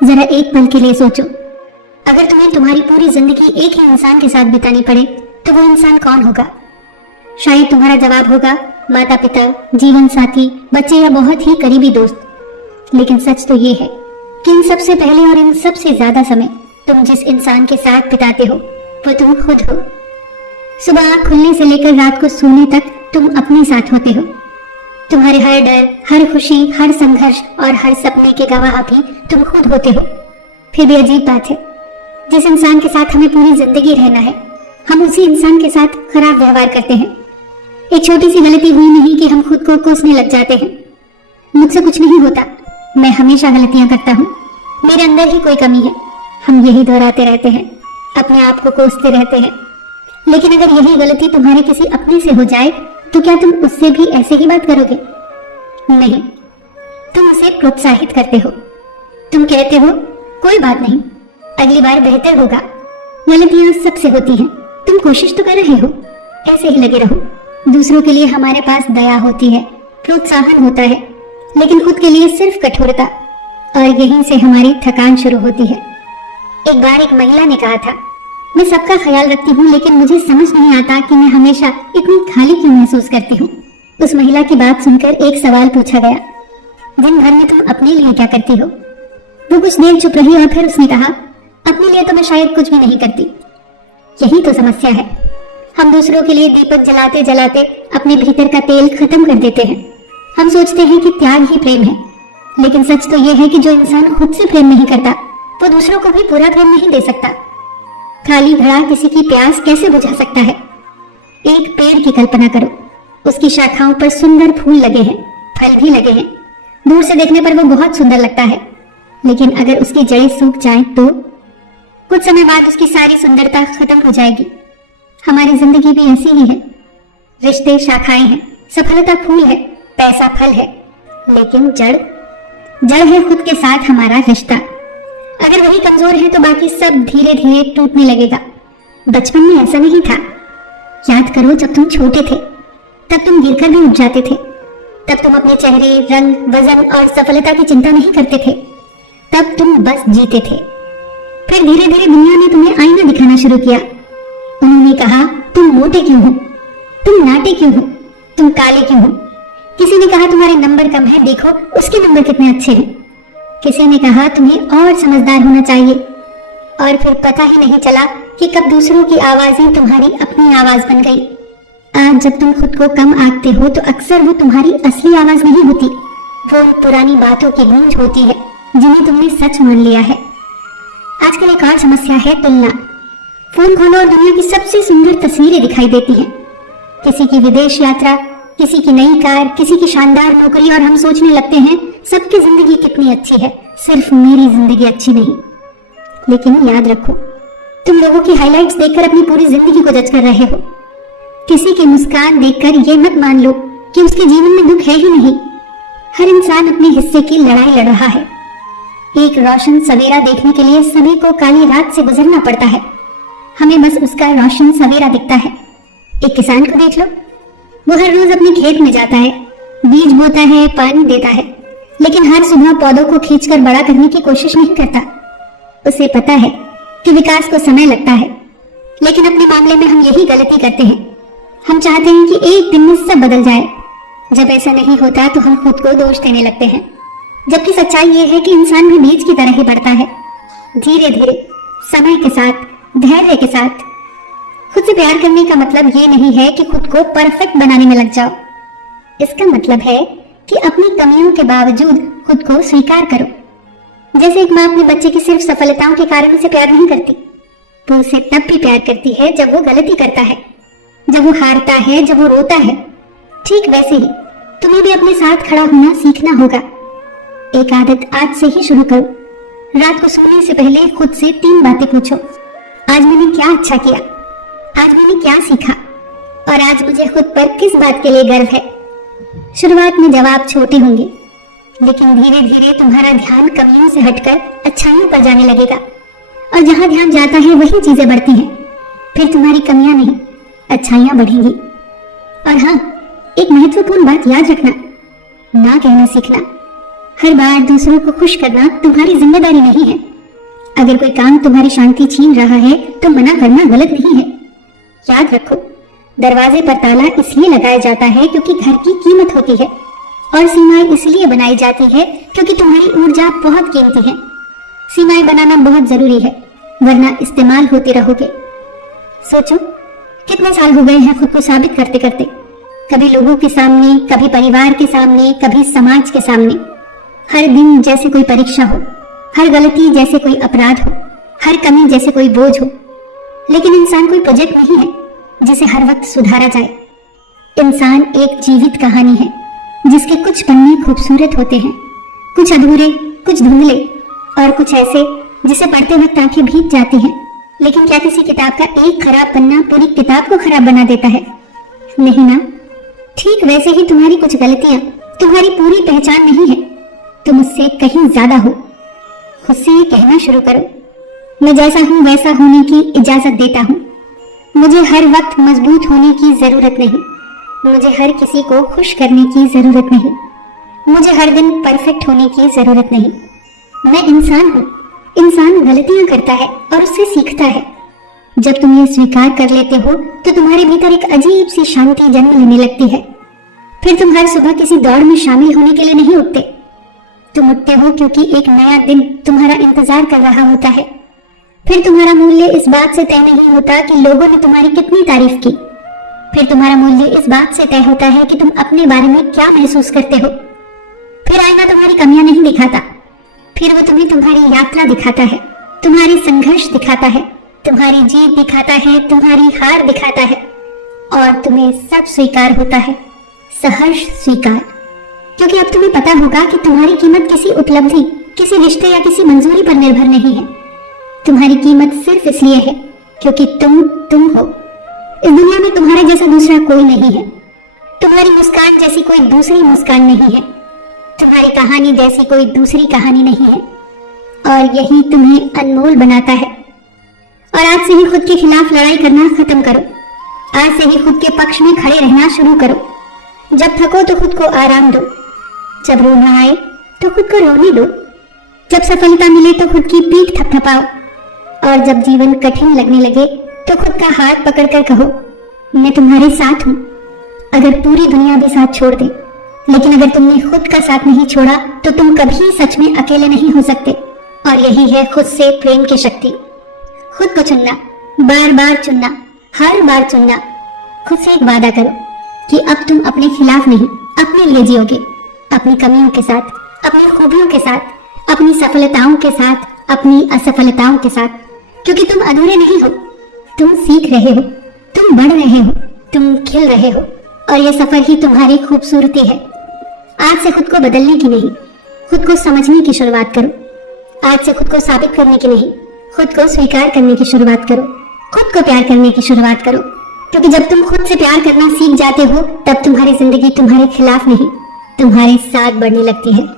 जरा एक पल के लिए सोचो, अगर तुम्हें तुम्हारी पूरी जिंदगी एक ही इंसान के साथ बितानी पड़े तो वो इंसान कौन होगा? शायद तुम्हारा जवाब होगा माता पिता, जीवन साथी, बच्चे या बहुत ही करीबी दोस्त। लेकिन सच तो ये है कि इन सबसे पहले और इन सबसे ज्यादा समय तुम जिस इंसान के साथ बिताते हो वो तुम खुद हो। सुबह आँख खुलने से लेकर रात को सोने तक तुम अपने साथ होते हो। तुम्हारे हर डर, हर खुशी, हर संघर्ष और हर सपने के गवाह भी तुम खुद होते हो। फिर भी अजीब बात है, जिस इंसान के साथ हमें पूरी जिंदगी रहना है, हम उसी इंसान के साथ खराब व्यवहार करते हैं। एक छोटी सी गलती हुई नहीं कि हम खुद को कोसने लग जाते हैं। मुझसे कुछ नहीं होता, मैं हमेशा गलतियां करता हूँ, मेरे अंदर ही कोई कमी है। हम यही दोहराते रहते हैं, अपने आप को कोसते रहते हैं। लेकिन अगर यही गलती तुम्हारे किसी अपने से हो जाए तो क्या तुम उससे भी ऐसे ही बात करोगे? नहीं, तुम उसे प्रोत्साहित करते हो। तुम कहते हो कोई बात नहीं, अगली बार बेहतर होगा। गलतियां सबसे होती हैं, तुम कोशिश तो कर रहे हो, ऐसे ही लगे रहो। दूसरों के लिए हमारे पास दया होती है, प्रोत्साहन होता है, लेकिन खुद के लिए सिर्फ कठोरता, और यहीं से हमारी थकान शुरू होती है। एक बार एक महिला ने कहा था, मैं सबका ख्याल रखती हूँ लेकिन मुझे समझ नहीं आता कि मैं हमेशा इतनी खाली क्यों महसूस करती हूँ। उस महिला की बात सुनकर एक सवाल पूछा गया, दिन भर में तुम अपने लिए क्या करती हो? वो कुछ देर चुप रही और फिर उसने कहा, अपने लिए तो मैं शायद कुछ भी नहीं करती। यही तो समस्या है, हम दूसरों के लिए दीपक जलाते जलाते अपने भीतर का तेल खत्म कर देते हैं। हम सोचते हैं कि त्याग ही प्रेम है, लेकिन सच तो यह है कि जो इंसान खुद से प्रेम नहीं करता वो दूसरों को भी पूरा प्रेम नहीं दे सकता। खाली घड़ा किसी की प्यास कैसे बुझा सकता है? एक पेड़ की कल्पना करो, उसकी शाखाओं पर सुंदर फूल लगे हैं, फल भी लगे हैं। दूर से देखने पर वो बहुत सुंदर लगता है, लेकिन अगर उसकी जड़ें सूख जाएं तो कुछ समय बाद उसकी सारी सुंदरता खत्म हो जाएगी। हमारी जिंदगी भी ऐसी ही है, रिश्ते शाखाएं हैं, सफलता फूल है, पैसा फल है, लेकिन जड़ है खुद के साथ हमारा रिश्ता। अगर वही कमजोर है तो बाकी सब धीरे धीरे टूटने लगेगा। बचपन में ऐसा नहीं था। याद करो, जब तुम छोटे थे तब तुम गिरकर भी उठ जाते थे। तब तुम अपने चेहरे, रंग, वजन और सफलता की चिंता नहीं करते थे। तब तुम बस जीते थे। फिर धीरे धीरे दुनिया ने तुम्हें आईना दिखाना शुरू किया। उन्होंने कहा, तुम मोटे क्यों हो, तुम नाटे क्यों हो, तुम काले क्यों हो। किसी ने कहा तुम्हारे नंबर कम है, देखो उसके नंबर कितने अच्छे हैं। किसी ने कहा तुम्हें और समझदार होना चाहिए। और फिर पता ही नहीं चला कि कब दूसरों की आवाजें तुम्हारी अपनी आवाज बन गई। आज जब तुम खुद को कम आंकते हो तो अक्सर वो तुम्हारी असली आवाज नहीं होती, वो पुरानी बातों की गूंज होती है जिन्हें तुमने सच मान लिया है। आजकल एक और समस्या है तुलना। फोन खोलो और दुनिया की सबसे सुंदर तस्वीरें दिखाई देती हैं। किसी की विदेश यात्रा, किसी की नई कार, किसी की शानदार नौकरी, और हम सोचने लगते हैं सबकी जिंदगी कितनी अच्छी है, सिर्फ मेरी जिंदगी अच्छी नहीं। लेकिन याद रखो, तुम लोगों की हाइलाइट्स देखकर अपनी पूरी जिंदगी को जज कर रहे हो। किसी की मुस्कान देखकर ये मत मान लो कि उसके जीवन में दुख है ही नहीं। हर इंसान अपने हिस्से की लड़ाई लड़ रहा है। एक रोशन सवेरा देखने के लिए सभी को काली रात से गुजरना पड़ता है। हमें बस उसका रोशन सवेरा दिखता है। एक किसान को देख लो, वो हर रोज अपने खेत में जाता है, बीज बोता है, पानी देता है, लेकिन हर सुबह पौधों को खींचकर बड़ा करने की कोशिश नहीं करता। उसे पता है कि विकास को समय लगता है, लेकिन अपने मामले में हम यही गलती करते हैं। हम चाहते हैं कि एक दिन में सब बदल जाए। जब ऐसा नहीं होता तो हम खुद को दोष देने लगते हैं, जबकि सच्चाई ये है कि इंसान भी बीज की तरह ही बढ़ता है, धीरे धीरे, समय के साथ, धैर्य के साथ। खुद से प्यार करने का मतलब ये नहीं है कि खुद को परफेक्ट बनाने में लग जाओ। इसका मतलब है कि अपनी कमियों के बावजूद खुद को स्वीकार करो। जैसे एक माँ अपने बच्चे की सिर्फ सफलताओं के कारण उसे प्यार नहीं करती, वो उसे तब भी प्यार करती है जब वो गलती करता है, जब वो हारता है, जब वो रोता है। ठीक वैसे ही तुम्हें भी अपने साथ खड़ा होना सीखना होगा। एक आदत आज से ही शुरू करो। रात को सोने से पहले खुद से 3 बातें पूछो। आज मैंने क्या अच्छा किया, आज मैंने क्या सीखा, और आज मुझे खुद पर किस बात के लिए गर्व है। शुरुआत में जवाब छोटे होंगे, लेकिन धीरे धीरे तुम्हारा ध्यान कमियों से हटकर अच्छाइयों पर जाने लगेगा, और जहां ध्यान जाता है वही चीजें बढ़ती हैं। फिर तुम्हारी कमियां नहीं, अच्छाइयां बढ़ेंगी। और हाँ, एक महत्वपूर्ण बात याद रखना, ना कहना सीखना। हर बार दूसरों को खुश करना तुम्हारी जिम्मेदारी नहीं है। अगर कोई काम तुम्हारी शांति छीन रहा है तो मना करना गलत नहीं है। याद रखो, दरवाजे पर ताला इसलिए लगाया जाता है क्योंकि घर की कीमत होती है, और सीमाएं इसलिए बनाई जाती है क्योंकि तुम्हारी ऊर्जा बहुत कीमती है। सीमाएं बनाना बहुत जरूरी है, वरना इस्तेमाल होते रहोगे। सोचो, कितने साल हो गए हैं खुद को साबित करते करते, कभी लोगों के सामने, कभी परिवार के सामने, कभी समाज के सामने। हर दिन जैसे कोई परीक्षा हो, हर गलती जैसे कोई अपराध हो, हर कमी जैसे कोई बोझ हो। लेकिन इंसान कोई प्रोजेक्ट नहीं है जिसे हर वक्त सुधारा जाए। इंसान एक जीवित कहानी है जिसके कुछ पन्ने खूबसूरत होते हैं, कुछ अधूरे, कुछ धुंधले, और कुछ ऐसे जिसे पढ़ते वक्त आंखें भीग जाती हैं। लेकिन क्या किसी किताब का एक खराब पन्ना पूरी किताब को खराब बना देता है? नहीं ना। ठीक वैसे ही तुम्हारी कुछ गलतियां तुम्हारी पूरी पहचान नहीं है, तुम उससे कहीं ज्यादा हो। खुद से ये कहना शुरू करो, मैं जैसा हूं वैसा होने की इजाजत देता हूं। मुझे हर वक्त मजबूत होने की जरूरत नहीं, मुझे हर किसी को खुश करने की जरूरत नहीं, मुझे हर दिन परफेक्ट होने की जरूरत नहीं। मैं इंसान हूं। इंसान गलतियां करता है और उससे सीखता है। जब तुम ये स्वीकार कर लेते हो तो तुम्हारे भीतर एक अजीब सी शांति जन्म लेने लगती है। फिर तुम हर सुबह किसी दौड़ में शामिल होने के लिए नहीं उठते, तुम उठते हो क्योंकि एक नया दिन तुम्हारा इंतजार कर रहा होता है। फिर तुम्हारा मूल्य इस बात से तय नहीं होता कि लोगों ने तुम्हारी कितनी तारीफ की, फिर तुम्हारा मूल्य इस बात से तय होता है कि तुम अपने बारे में क्या महसूस करते हो। फिर आईना तुम्हारी कमियां नहीं दिखाता, फिर वो तुम्हें तुम्हारी यात्रा दिखाता है, तुम्हारी संघर्ष दिखाता है, तुम्हारी जीत दिखाता है, तुम्हारी हार दिखाता है, और तुम्हें सब स्वीकार होता है, सहर्ष स्वीकार। क्योंकि अब तुम्हें पता होगा कि तुम्हारी कीमत किसी उपलब्धि, किसी रिश्ते या किसी मंजूरी पर निर्भर नहीं है। तुम्हारी कीमत सिर्फ इसलिए है क्योंकि तुम हो। इस दुनिया में तुम्हारे जैसा दूसरा कोई नहीं है। तुम्हारी मुस्कान जैसी कोई दूसरी मुस्कान नहीं है, तुम्हारी कहानी जैसी कोई दूसरी कहानी नहीं है, और यही तुम्हें अनमोल बनाता है। और आज से ही खुद के खिलाफ लड़ाई करना खत्म करो। आज से ही खुद के पक्ष में खड़े रहना शुरू करो। जब थको तो खुद को आराम दो, जब रोना आए तो खुद को रोने दो, जब सफलता मिले तो खुद की पीठ थपथपाओ, और जब जीवन कठिन लगने लगे तो खुद का हाथ पकड़कर कहो, मैं तुम्हारे साथ हूं। अगर पूरी दुनिया भी साथ छोड़ दे, लेकिन अगर तुमने खुद का साथ नहीं छोड़ा तो तुम कभी सच में अकेले नहीं हो सकते। और यही है खुद से प्रेम की शक्ति। खुद को चुनना, बार बार चुनना, हर बार चुनना। खुद से एक वादा करो कि अब तुम अपने खिलाफ नहीं, अपने लिए जियोगे, अपनी कमियों के साथ, अपनी खूबियों के साथ, अपनी सफलताओं के साथ, अपनी असफलताओं के साथ। क्योंकि तुम अधूरे नहीं हो, तुम सीख रहे हो, तुम बढ़ रहे हो, तुम खिल रहे हो, और यह सफर ही तुम्हारी खूबसूरती है। आज से खुद को बदलने की नहीं, खुद को समझने की शुरुआत करो। आज से खुद को साबित करने की नहीं, खुद को स्वीकार करने की शुरुआत करो। खुद को प्यार करने की शुरुआत करो, क्योंकि जब तुम खुद से प्यार करना सीख जाते हो तब तुम्हारी जिंदगी तुम्हारे खिलाफ नहीं, तुम्हारे साथ बढ़ने लगती है।